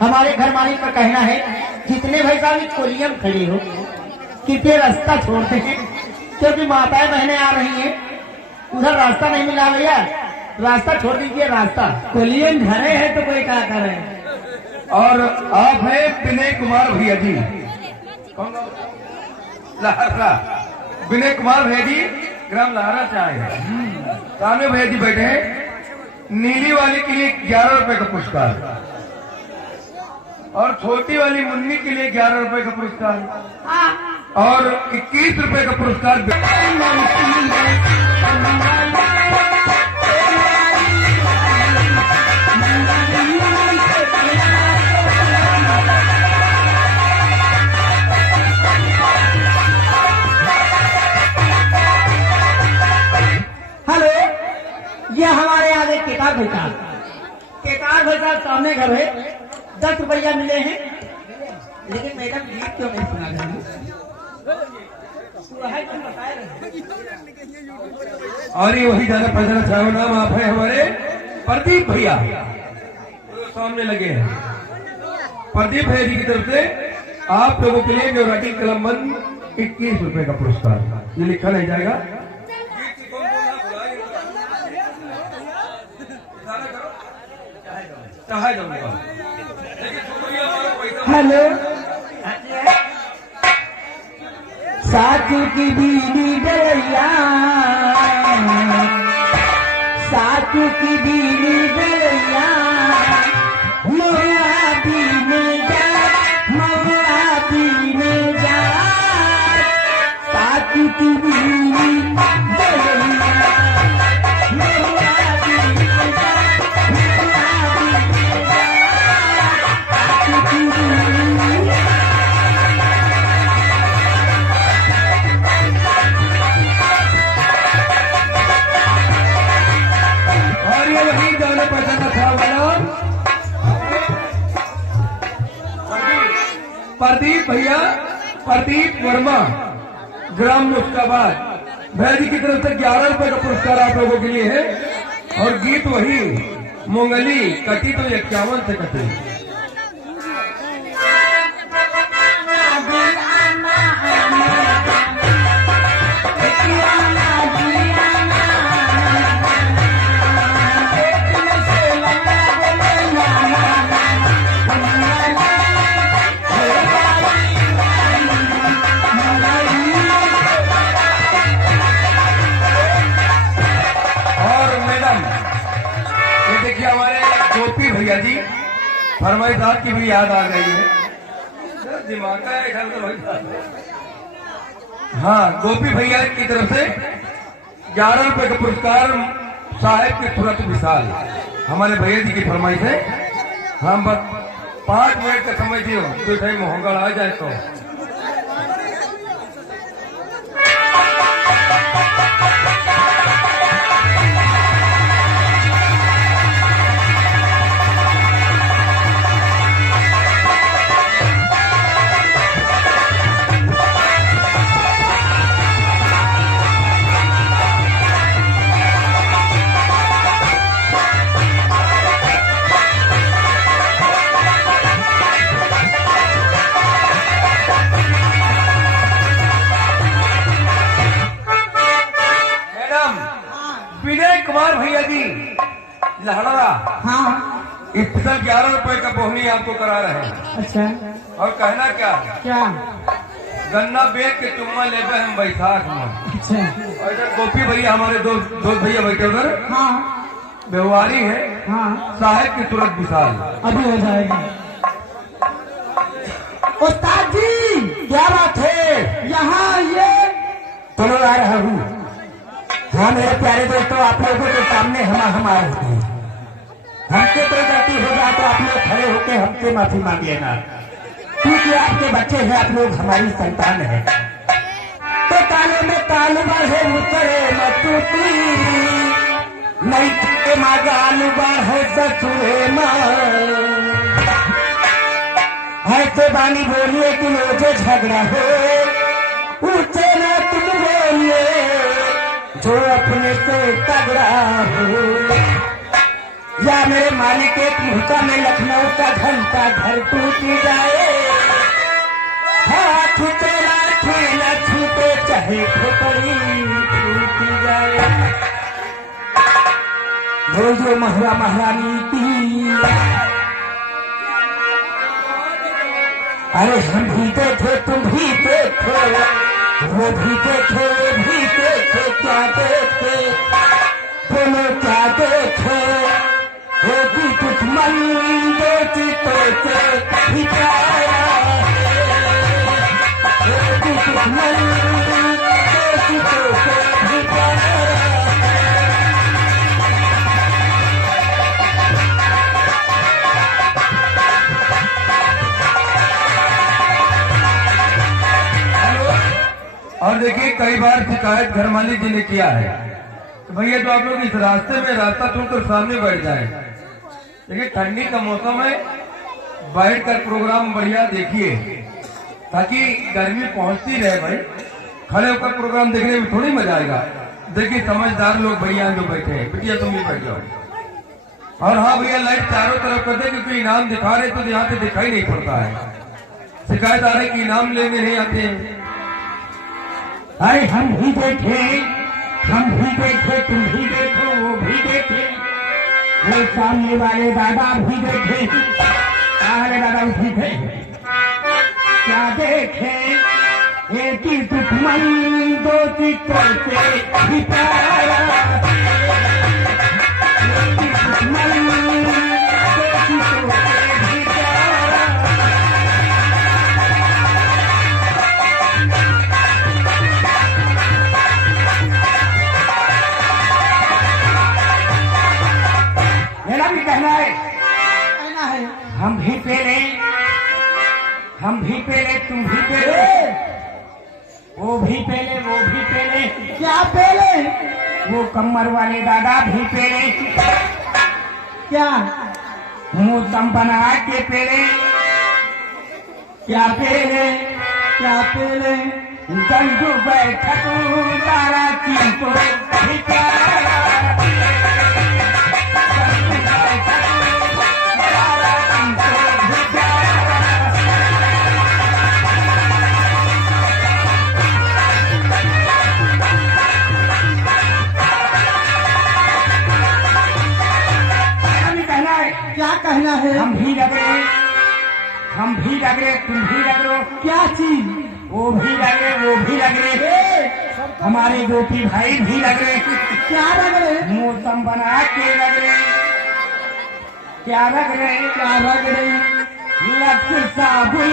हमारे घर मालिक का कहना है जितने भाई साहब कोलियम खड़े हो कृपया रास्ता छोड़ते हैं, क्योंकि माताएं बहनें आ रही हैं, उधर रास्ता नहीं मिला भैया, रास्ता छोड़ दीजिए। रास्ता कोलियम घरे है तो कोई क्या करे। और आप है विनय कुमार भैया जी, लहरा विनय कुमार भैया जी, ग्राम लहरा चाहे सामने भैया जी बैठे हैं। नीली वाली के लिए 11 रुपए का पुरस्कार और छोटी वाली मुन्नी के लिए 11 रुपए का पुरस्कार और 21 रुपए का पुरस्कार। हेलो, ये हमारे यहाँ एक केकार भाई साहब सामने घर है, 10 रुपया मिले हैं। लेकिन मैडम गीत क्यों नहीं सुना रही? और ये वही जाना पहचाना चाहो नाम आप है हमारे प्रदीप भैया, तो सामने लगे हैं। प्रदीप भैया जी की तरफ से आप लोगों के लिए राइटिंग कलम बंद 21 रुपए का पुरस्कार, ये लिखा नहीं जाएगा। हेलो, साचू की बीवी गलैया, साचू की बीवी गलैया, महुआ पीने जा, महुआ पीने जा, साचू की बीवी गलैया, महुआ पीने जा, महुआ पीने जा, साचू की बीवी। वही जाना पहचाना था वाला प्रदीप भैया, प्रदीप वर्मा, ग्राम मुस्काबाद भैया जी की तरफ से 11 रुपए का पुरस्कार आप लोगों के लिए है। और गीत वही मोंगली कटी तो 51 से कटी। भैया जी फरमाइश आपकी भी याद आ गई है, दिमाग का है इधर तो। हाँ, गोपी भैया की तरफ से 11 रुपए का पुरस्कार साहेब के तुरंत विशाल, हमारे भैया जी की फरमाइश है। हम बस 5 मिनट का समय दियो, तो टाइम होंगड़ आ जाए तो। विनय कुमार भैया जी लहड़ा, हाँ, स्पेशल 11 रुपए का बोहनी आपको करा रहे हैं। अच्छा, और कहना क्या क्या? गन्ना बेच के चुम्मा लेते हम बैसाख में। अच्छा, और इधर गोपी भैया हमारे दोस्त भैया बैठे उधर, हाँ, व्यवहारी है, हाँ, साहेब की तुरंत विशाल। अभी हो जाएगी। उस्ताद जी क्या बात है? यहाँ ये तो आ रहा हूँ। हाँ मेरे प्यारे दोस्तों, आप लोगों के सामने हम आ रहे हैं। हमसे कोई गलती हो जाए तो आप लोग खड़े होकर हमसे माफी मांग लेना, क्योंकि आपके बच्चे हैं, आप लोग हमारी संतान है। तो ताले में तालू है मुतरे मतूती, नहीं के मागालू है ससुरे माँ। ऐसे बानी बोलिए कि मुझे झगड़ा हो, ऊंचे ना तुम बोलिए जो अपने से तगड़ा हो। या मेरे मालिक एक मुहूर्ता में लखनऊ का घंटा घर टूट जाए, हाथ तेरा न छूटे चाहे खोपड़ी टूट जाए। वो जो महरा महारानी थी, अरे हम भी थे तुम भी थे, वो भी थे वो भी थे, क्या देखे दोनों क्या देखे, एक ही दुश्मन दो चितों से बिछाया, एक ही दुश्मन दो चितों से बिछाया। और देखिए कई बार शिकायत घर मालिक जी ने किया है तो भैया तो आप लोग इस रास्ते में रास्ता छोड़कर सामने बैठ जाए। देखिए ठंडी का मौसम है, बैठ कर प्रोग्राम बढ़िया देखिए ताकि गर्मी पहुंचती रहे। भाई खड़े होकर प्रोग्राम देखने में थोड़ी मजा आएगा। देखिए समझदार लोग भैया जो बैठे हैं, बिटिया तुम भी बैठ जाओ। और हाँ भैया लाइट चारों तरफ कर दे क्योंकि इनाम दिखा रहे तो यहाँ से दिखाई नहीं पड़ता है। शिकायत आ रही कि इनाम लेने नहीं आते हैं। अरे हम भी देखे तुम भी देखो, वो भी देखे, वो सामने वाले दादा भी देखे, अरे दादा भी थे, क्या देखे एक ही दुश्मन दो चित्रों से बिछाया, एक ही दुश्मन दो चित्रों से बिछाया। मेरा भी कहना है हम भी पहले तुम भी पहले, वो भी पहले वो भी पहले, क्या पहले वो कमर वाले दादा भी पहले, क्या मुंह दम बना के पहले, क्या पहले गंजू बैठक तारा की तो क्या कहना है? हम भी लग रहे तुम भी लग रहे हो, क्या चीज? वो भी लग रहे वो भी लग रहे, हमारे गोपी भाई भी लग रहे। क्या लग रहे? मौसम बना के लग रहे, क्या लग रहे? लक्ष्य साबुन